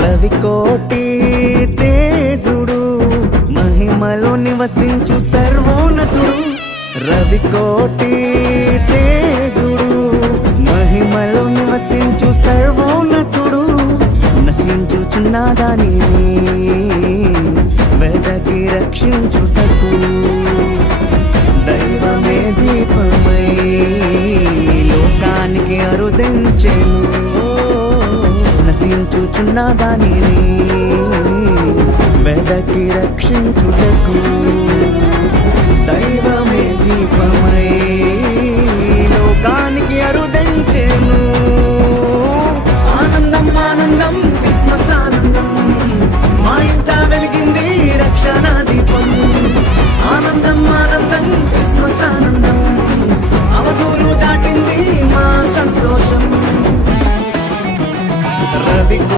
రవికోటి తేజుడు మహిమలో నివసించు సర్వోన్నతుడు. రవికోటి తేజుడు మహిమలో నివసించు సర్వోన్నతుడు. నశించుచున్న దాని వెదకి రక్షించుటకు దైవమే దీపమై లోకానికి అరుదించెను. నశించుచున్న దానిని వెదకి రక్షించుటకు దైవమే దీపం